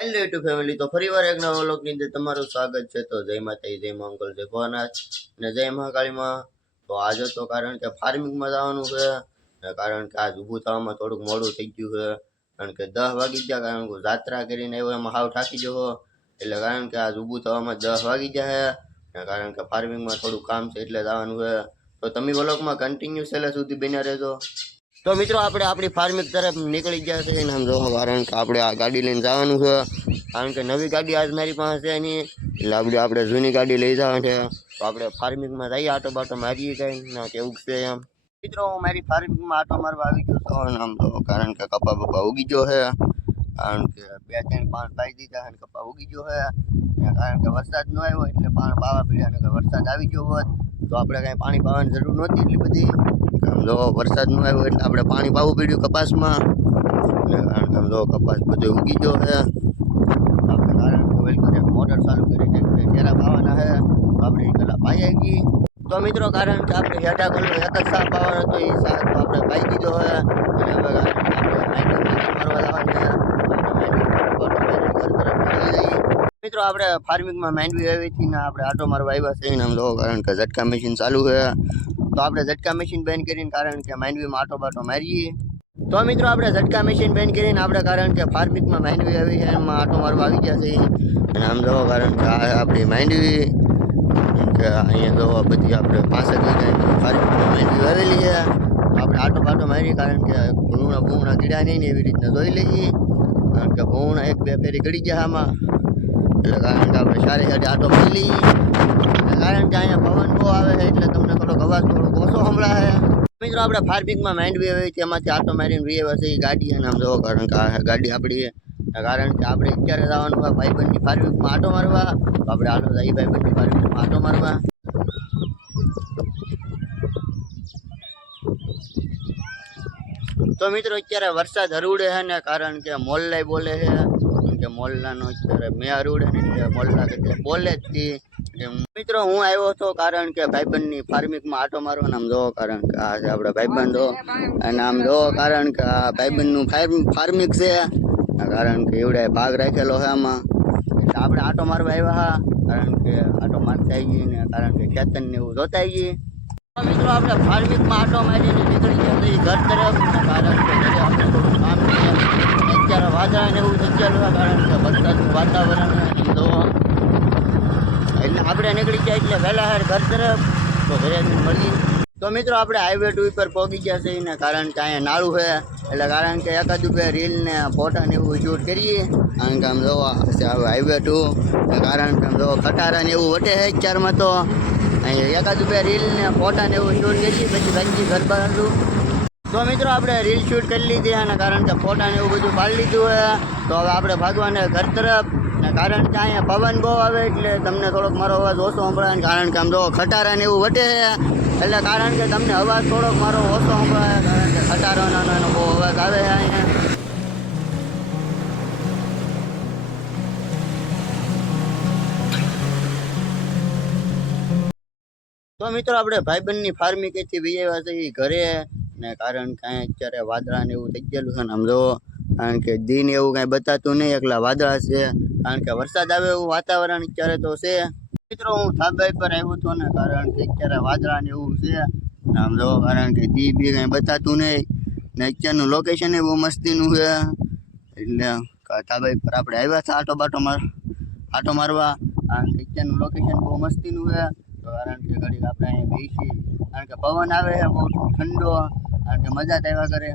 Hello two family તો ફરીવાર એક નવા વ્લોગની અંદર તમારું સ્વાગત છે. તો જય માતાજી, જય મંગલ જય ભવનાથ અને જય મહાકાળીમાં. તો આજે તો કારણ કે ફાર્મિંગમાં જવાનું છે અને કારણ કે આજ ઊભું થવામાં થોડુંક મોડું થઈ ગયું છે. કારણ કે દસ વાગી ગયા કારણ કે જાત્રા કરીને એવો એમાં હાવ થાકી જવો એટલે કારણ કે આજ ઊભું થવામાં દસ વાગી છે અને કારણ કે ફાર્મિંગમાં થોડું કામ છે એટલે જવાનું છે. તો તમે વ્લોગમાં કન્ટિન્યુ છેલ્લે સુધી બન્યા રહેજો. તો મિત્રો, આપણે આપણી ફાર્મિંગ તરફ નીકળી ગયા છે ને આમ જો કારણ કે આપણે આ ગાડી લઈને જવાનું છે. કારણ કે નવી ગાડી આજ મારી પાસે છે નહીં. એટલે આપણે આપણે જૂની ગાડી લઈ જવાની છે. તો આપણે ફાર્મિંગમાં જઈએ આટો બાટો મારીએ કઈ. ના, કેવું છે એમ. મિત્રો, હું મારી ફાર્મિંગમાં આટો મારવા આવી ગયો છું અને આમ તો કારણ કે કપા બપા ઉગી ગયો છે. કારણ કે બે, ત્રણ પાન પાઈ દીધા અને કપા ઉગી ગયો છે. અને કારણ કે વરસાદ ન આવ્યો, એટલે પાણ પાવા પીડ્યા. અને વરસાદ આવી ગયો હોત, તો આપણે કાંઈ પાણી પાવાની જરૂર નહોતી એટલી બધી. આમ જો વરસાદ ન આવ્યો એટલે આપણે પાણી પાવું પડ્યું કપાસમાં. અને કારણ કે આમ જો કપાસ બધો ઉગી ગયો છે. આપણે કારણ કે વેલકમ એક મોટર ચાલુ કરી ટ્રેક્ટર ઘેરા પાવાના છે. તો આપણે એ પેલા પાઈ ગઈ તો મિત્રો કારણ કે આપણે હેઠા કલર એક જ સાફ પાવાનો હતો એ સાફ તો આપણે પાઈ દીધો છે. અને હવે કારણ કે આપણે માઇન્ડ મારવા જવાનું છે, આપણે માઇન્ડ ઘર તરફ નીકળી જઈએ મિત્રો આપણે ફાર્મિંગમાં માંડવી આવી હતી ને આપણે આટો મારવા આવ્યા છે ને આમ જો કારણ કે ઝટકા મશીન ચાલુ છે. તો આપણે ઝટકા મશીન બંધ કરીને કારણ કે માંડવીમાં આટો બાટો મારીએ. તો મિત્રો આપણે ઝટકા મશીન બંધ કરીને આપણે કારણ કે ફાર્મિકમાં માંડવી આવી છે, એમાં આટો મારવા આવી ગયા છે. અને આમ જો કારણ કે આપણી માંડવી કે અહીંયા આ બધી આપણે પાસઠ વીઘા ફાર્મિકમાં માંડવી આવેલી છે. આપણે આટો બાટો મારી કારણ કે ભૂણા ભૂણા કીડા નહીં ને એવી રીતના જોઈ લઈએ. કારણ કે ભૂણા એક બે ફેરી ગળી ગયા આમાં. એટલે કારણ કે આપણે સારી સારી આટો મારી લઈએ. અને કારણ કે અહીંયા પવન બહુ આવે છે એટલે તમને થોડોક અવાજ થોડોક ઓછો સંભળાય મિત્રો, આપણે ફાર્મિંગમાં માંડવી આવી તેમાંથી આટો મારીને વી આવ્યા છે એ ગાડી અને આમ જોવો કારણ કે આ ગાડી આપણી છે. કારણ કે આપણે અત્યારે જવાનું હોય ભાઈબંધની ફાર્મિંગમાં આટો મારવા, તો આપણે આટો જઈએ ભાઈબંધની ફાર્મિંગમાં આટો મારવા. તો મિત્રો, અત્યારે વરસાદ હરુડે છે ને, કારણ કે મોલ્લાય બોલે છે કેમ કે મોલ્લાનો અત્યારે મેં હરુડે ને એટલે મોલ્લા કે બોલે જ તી. મિત્રો હું આવ્યો હતો કારણ કે ભાઈબંધની ફાર્મિકમાં આટો મારવાનો, આમ જોવો કારણ કે આ છે આપણા ભાઈબંધો અને આમ જોવો કારણ કે આ ભાઈબંધનું ફાર્મિક છે. કારણ કે એવડે ભાગ રાખેલો છે આમાં. એટલે આપણે આટો મારવા આવ્યા હા, કારણ કે આટો મારતા આવીએ ને કારણ કે ખેતર ને એવું જોતા આવીએ મિત્રો આપણે ફાર્મિકમાં આટો મારીને નીકળી ગયા ઘર તરફ, કારણ કે આપણે કામ અત્યારે વાદળા ને એવું થઈ કારણ કે વરસાદનું વાતાવરણ તો એટલે આપણે નીકળી ગયા એટલે વહેલા હાર ઘર તરફ, તો ઘરે મળી તો મિત્રો, આપણે હાઈવે ટુ ઉપર પહોંચી ગયા છે એને કારણ કે અહીંયા નાળું છે, એટલે કારણ કે એકાદ બે રીલ ને ફોટા ને એવું શૂટ કરીએ, કારણ કે આમ જોવા હવે હાઈવે ટુ કારણ કે આમ જોવો ખટારા ને એવું વટે છે અત્યારમાં તો. એકાદ બે રીલ ને ફોટા ને એવું શૂટ કરીએ, પછી બાકી ઘર બહારનું તો મિત્રો, આપણે રીલ શૂટ કરી લીધી અને કારણ કે ફોટા ને એવું બધું પાડી લીધું હોય, તો હવે આપણે ભાગવાને ઘર તરફ. ને કારણ કે અહીંયા પવન બહુ આવે એટલે તમને થોડોક મારો અવાજ ઓછો સંભળાય કારણ કે આમ જો ખટારા ને એવું વટે એટલે કારણ કે તમને અવાજ થોડોક મારો ઓછો સંભળાય, કારણ કે ખટારાનો એનો બહુ અવાજ આવે અહીંયા. તો મિત્રો, આપણે ભાઈબંધની ફાર્મી કેથી વી આવ્યા છે એ ઘરે. ને કારણ કે અત્યારે વાદળા ને એવું થઈ ગયેલું છે ને આમ જો કારણ કે દિન એવું કાંઈ બતાતું નહીં, એકલા વાદળા છે, કારણ કે વરસાદ આવે એવું વાતાવરણ અત્યારે તો છે. મિત્રો, હું થાબાઈ પર આવ્યો હતો ને, કારણ કે અત્યારે વાદળા ને એવું છે આમ જો કારણ કે દી બી કાંઈ બતાતું નહીં. ને અત્યારનું લોકેશન એ બહુ મસ્તીનું છે. એટલે થાબાઈ પર આપણે આવ્યા હતા આટો બાટો માર, આટો મારવા, કારણ કે અત્યારનું લોકેશન બહુ મસ્તીનું છે. કારણ કે ઘડીક આપણે અહીંયા બેસી કારણ કે પવન આવે છે બહુ ઠંડો, કારણ કે મજા જ આવ્યા કરે.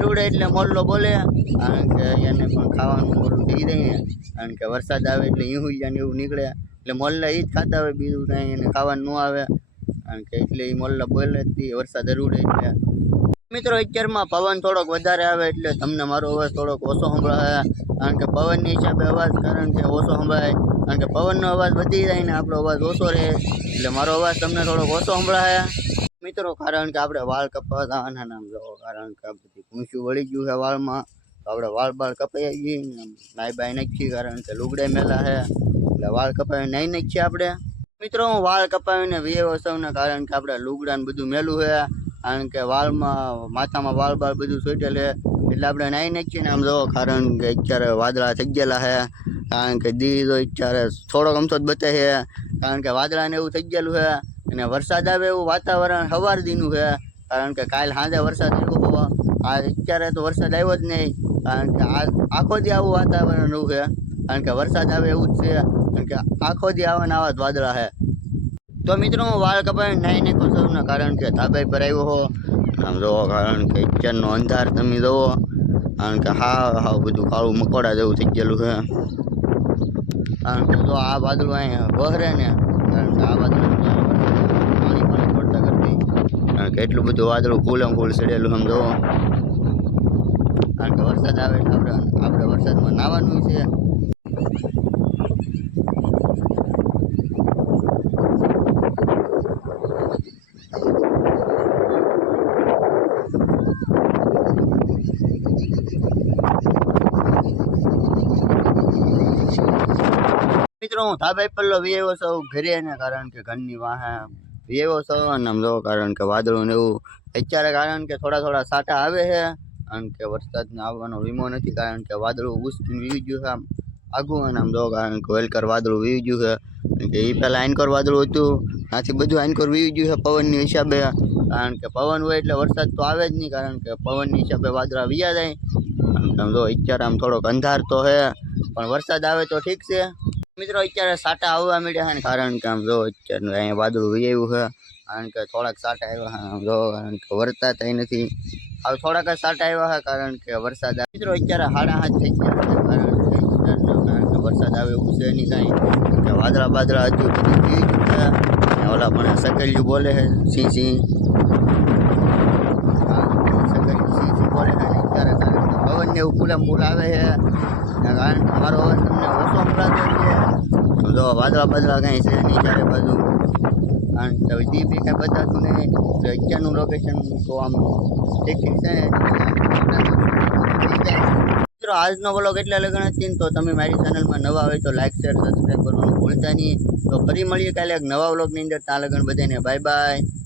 કે એટલે મોલ્લો બોલે, કારણ કે એને પણ ખાવાનું મોડું થઈ જાય કારણ કે વરસાદ આવે એટલે ઈહુલિયા ને એવું નીકળે. એટલે મોલ્લા એ જ ખાતા હોય, બીજું કાંઈ એને ખાવાનું ન આવે. કારણ કે એટલે એ મોલ્લા બોલે જ વરસાદ અરુડે એટલે. મિત્રો, અત્યારમાં પવન થોડોક વધારે આવે એટલે તમને મારો અવાજ થોડોક ઓછો સંભળાય. કારણ કે પવનની હિસાબે અવાજ, કારણ કે ઓછો સંભળાય. કારણ કે પવનનો અવાજ વધી જાય ને આપણો અવાજ ઓછો રહે. એટલે મારો અવાજ તમને થોડોક ઓછો સંભળાય. મિત્રો, કારણ કે આપણે વાળ કપાવા જવાના નામ જો કારણ કે બધી ભૂંસું વળી ગયું છે વાળમાં, તો આપણે વાળ બાળ કપાઈ ને નાઈ બાઈ નાખી કારણ કે લુગડે મેલા છે, એટલે વાળ કપાવી નાઈ નાખીએ આપણે. મિત્રો, હું વાળ કપાવીને વિયેવો કારણ કે આપણે લુગડા ને બધું મેલું છે, કારણ કે વાળમાં, માથામાં વાળ બાળ બધું સોટેલ છે એટલે આપણે નાઈ નાખીએ ને આમ જો કારણ કે અત્યારે વાદળા થઈ ગયેલા છે, કારણ કે દીધો અત્યારે થોડોક અમથો જ બતાવે છે, કારણ કે વાદળાને એવું થઈ ગયેલું છે અને વરસાદ આવે એવું વાતાવરણ સવાર દીનું છે, કારણ કે કાલ સાંજે વરસાદ આવ્યો આ અત્યારે તો વરસાદ આવ્યો જ નહીં, કારણ કે આ આખો દી આવું વાતાવરણ એવું છે, કારણ કે વરસાદ આવે એવું જ છે, કારણ કે આખો દી આવા આવા જ વાદળા છે. તો મિત્રો, હું વાળ કપાઈ નહીં નાખો છું ને કારણ કે ધાબાઈ પર આવ્યો હો. આમ જોવો, કારણ કે અત્યારનો અંધાર તમે જોવો, કારણ કે હા હા બધું કાળું મકોડા જેવું થઈ ગયેલું છે. કારણ કે જો આ વાદળું અહીંયા વહરે ને કારણ કે આ વાદળું પાણી પાણી પડતા કરતી એટલું બધું વાદળું કુલમ ફૂલ ચડેલું સમજો કારણ કે વરસાદ આવે એટલે આપણે આપણે વરસાદમાં નાહવાનું છે. મિત્રો હું ધાબાઈ પલ્લો વિયેવો છું. ઘરે ને કારણ કે ઘરની વાહે. વિયેવો છું અને આમ જો કારણ કે વાદળું ને એવું. અત્યારે કારણ કે થોડા થોડા સાટા આવે છે. કારણ કે વરસાદને આવવાનો વીમો નથી. કારણ કે વાદળું ઉસકીને વી ગયું છે આમ. આગું અને આમ જો કારણ કે વેલકર વાદળું વી ગયું છે. કારણ કે એ પહેલાં આઈનકોર વાદળું હતું. આથી બધું આઈનકોર વી ગયું છે પવનની હિસાબે. કારણ કે પવન હોય એટલે વરસાદ તો આવે જ નહીં. કારણ કે પવનની હિસાબે વાદળા વિયા જાય. અને આમ જો અત્યારે આમ થોડોક અંધાર તો છે. પણ વરસાદ આવે તો ઠીક છે. મિત્રો, અત્યારે સાટા આવવા મળ્યા છે કારણ કે આમ જો અત્યારનું અહીંયા વાદળું વિયાયું છે. કારણ કે થોડાક સાટા આવ્યા છે જો, કારણ કે વરસાદ થઈ નથી. હવે થોડાક સાટા આવ્યા છે, કારણ કે વરસાદ મિત્રો, અત્યારે હાડા હાથ થઈ ગયા કારણ કે વરસાદ આવે એવું છે નહીં કાંઈ. કે વાદળા બાદળા હજુ બધું પી છે. ઓલા પણ સકેલ્યું બોલે છે સી સિંહ. સકેલ્યું સિંહ સિંહ બોલે છે અત્યારે, કારણ કે પવનને એવું ફૂલ છે. કારણ કે અમારો અવાજ તમને ઓછો સંભળાતો છે તો વાદળા બાદળા કાંઈ છે નહીં ચારે બાજુ કારણ કે હજી બી કાંઈ બતાતું નહીં. તો અત્યારનું લોકેશન તો આમ ઠીક ઠીક મિત્રો, આજનો બ્લોગ એટલે લગન હતી તો તમે મારી ચેનલમાં નવા હોય તો લાઈક શેર સબસ્ક્રાઈબ કરવાનું ભૂલતા નહીં. તો ફરી મળીએ કાલે એક નવા બ્લોગની અંદર. ત્યાં લગન બધાને બાય બાય